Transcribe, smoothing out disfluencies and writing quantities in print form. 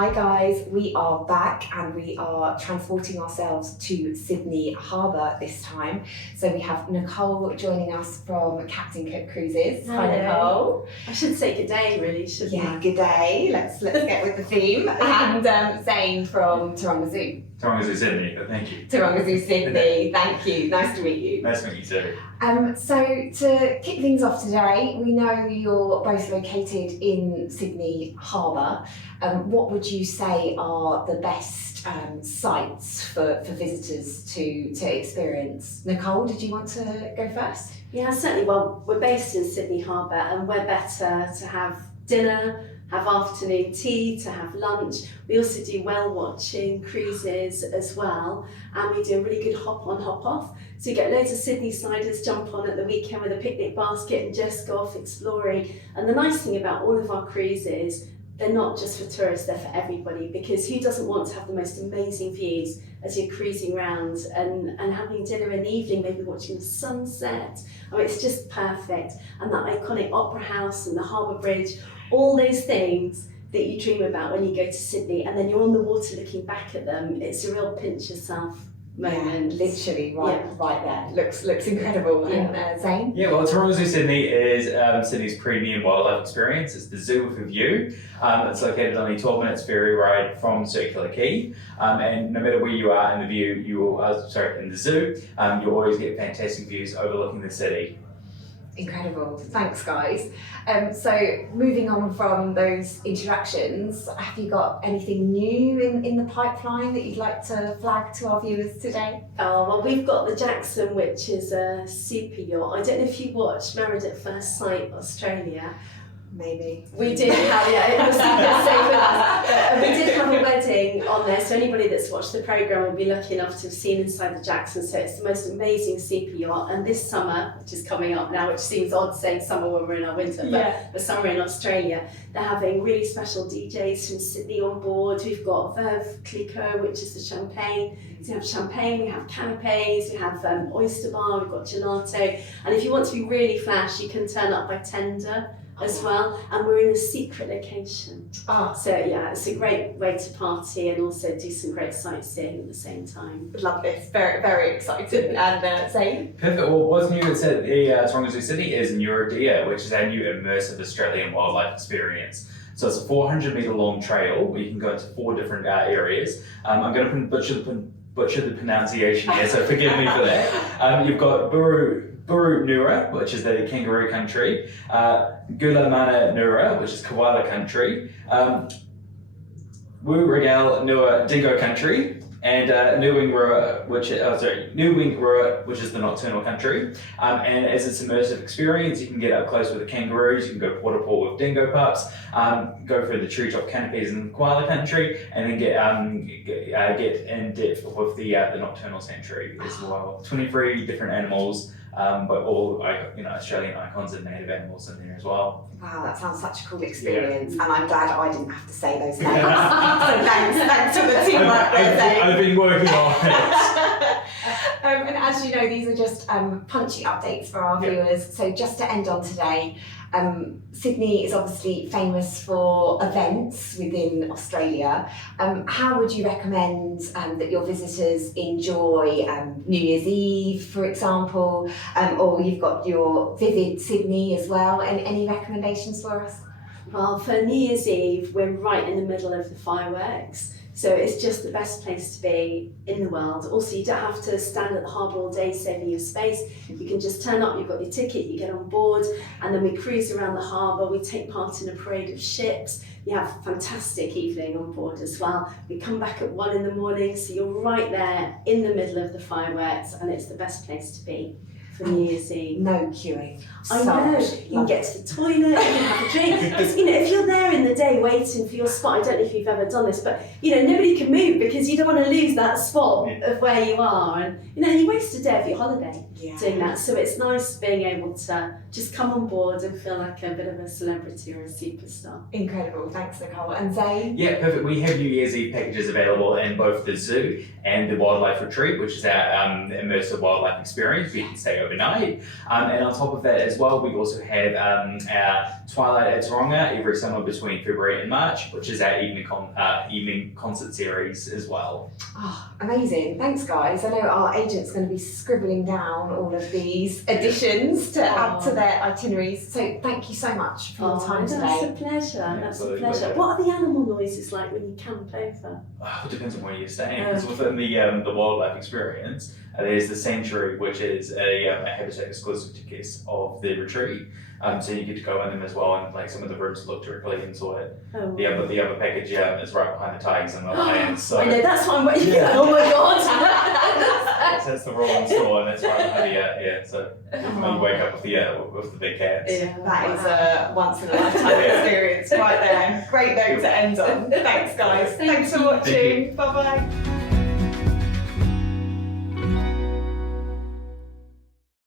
Hi guys, we are back and we are transporting ourselves to Sydney Harbour this time. So we have Nicole joining us from Captain Cook Cruises. Hello. Hi Nicole. I should say good day really, shouldn't I? Good day. Let's get with the theme. And Zane from Taronga Zoo. Taronga Zoo Sydney, but thank you. Taronga Zoo Sydney, thank you. Nice to meet you. Nice to meet you too. So to kick things off today, we know you're both located in Sydney Harbour. What would you say are the best sites for visitors to experience? Nicole, did you want to go first? Yeah, certainly. Well, we're based in Sydney Harbour and we're better to have dinner, have afternoon tea, to have lunch. We also do whale watching cruises as well, and we do a really good hop on, hop off. So you get loads of Sydney siders jump on at the weekend with a picnic basket and just go off exploring. And the nice thing about all of our cruises, they're not just for tourists, they're for everybody, because who doesn't want to have the most amazing views as you're cruising around and having dinner in the evening, maybe watching the sunset. I mean, it's just perfect. And that iconic opera house and the Harbour Bridge, all those things that you dream about when you go to Sydney, and then you're on the water looking back at them. It's a real pinch yourself moment. Yeah, literally right there. Looks incredible. Yeah. And Zane? Yeah, well, Taronga Zoo Sydney is Sydney's premium wildlife experience. It's the zoo with a view. It's located on a 12 minutes ferry ride from Circular Quay, and no matter where you are in the view, in the zoo, you'll always get fantastic views overlooking the city. Incredible. Thanks, guys. So moving on from those introductions, have you got anything new in the pipeline that you'd like to flag to our viewers today? Oh, well, we've got the Jackson, which is a super yacht. I don't know if you watched Married at First Sight Australia. Maybe. We did have, it was super safe with us. But we did have a wedding on there, so anybody that's watched the programme will be lucky enough to have seen inside the Jackson. So it's the most amazing super yacht. And this summer, which is coming up now, which seems odd saying summer when we're in our winter, but the summer in Australia, they're having really special DJs from Sydney on board. We've got Veuve Clicquot, which is the champagne. So we have champagne, we have canapes, we have oyster bar, we've got gelato. And if you want to be really flash, you can turn up by tender as well, and we're in a secret location. So yeah, it's a great way to party and also do some great sightseeing at the same time. Love this, very, very exciting. And Zane? Perfect. Well, what's new at the Taronga Zoo Sydney is Neurodeer, which is our new immersive Australian wildlife experience. So it's a 400-metre long trail where you can go into 4 different areas. I'm going to butcher the pronunciation here, so forgive me for that. You've got Buru Nura, which is the kangaroo country, Gula Mana Nura, which is koala country, Wu Regal Nua dingo country, and New Rua, which is the nocturnal country. And as it's an immersive experience, you can get up close with the kangaroos, you can go paw to paw with dingo pups, go through the treetop canopies in koala country, and then get in depth with the nocturnal sanctuary as well. 23 different animals, but all Australian icons and native animals in there as well. Wow, that sounds such a cool experience, and I'm glad I didn't have to say those names. So thanks to the teamwork there. I've been working on it. And as you know, these are just punchy updates for our viewers. So just to end on today, Sydney is obviously famous for events within Australia. How would you recommend that your visitors enjoy New Year's Eve, for example, or you've got your Vivid Sydney as well? Any recommendations for us? Well, for New Year's Eve, we're right in the middle of the fireworks. So it's just the best place to be in the world. Also, you don't have to stand at the harbour all day saving your space. You can just turn up, you've got your ticket, you get on board, and then we cruise around the harbour. We take part in a parade of ships. You have a fantastic evening on board as well. We come back at 1 a.m, so you're right there in the middle of the fireworks, and it's the best place to be for New Year's Eve. No queuing. I know, you can get to the toilet, you can have a drink. Because, if you're there in the day waiting for your spot, I don't know if you've ever done this, but, nobody can move because you don't want to lose that spot of where you are. And, you waste a day of your holiday. doing that. So it's nice being able to just come on board and feel like a bit of a celebrity or a superstar. Incredible, thanks Nicole. And Zane? Yeah, perfect. We have New Year's Eve packages available in both the zoo and the wildlife retreat, which is our immersive wildlife experience. We can stay overnight. And on top of that as well, we also have our Twilight at Taronga every summer between February and March, which is our evening concert series as well. Oh, amazing. Thanks, guys. I know our agent's going to be scribbling down all of these additions to add to their itineraries. So thank you so much for your time today. That's a pleasure. That's a pleasure. What are the animal noises like when you camp over? It depends on where you're staying. Because within the wildlife experience, there's the sanctuary, which is a habitat exclusive to guests of the retreat. So you get to go in them as well, and like some of the rooms look directly into it. Oh. The other package is right behind the tigers and the lions. So I know, that's what I'm waiting for. Oh my god! that's the rolling store, and it's right behind the So you wake up with the big cats. Yeah. That is a once in a lifetime experience right there. Great note to end on. Thanks, guys. Thanks for watching. Bye bye.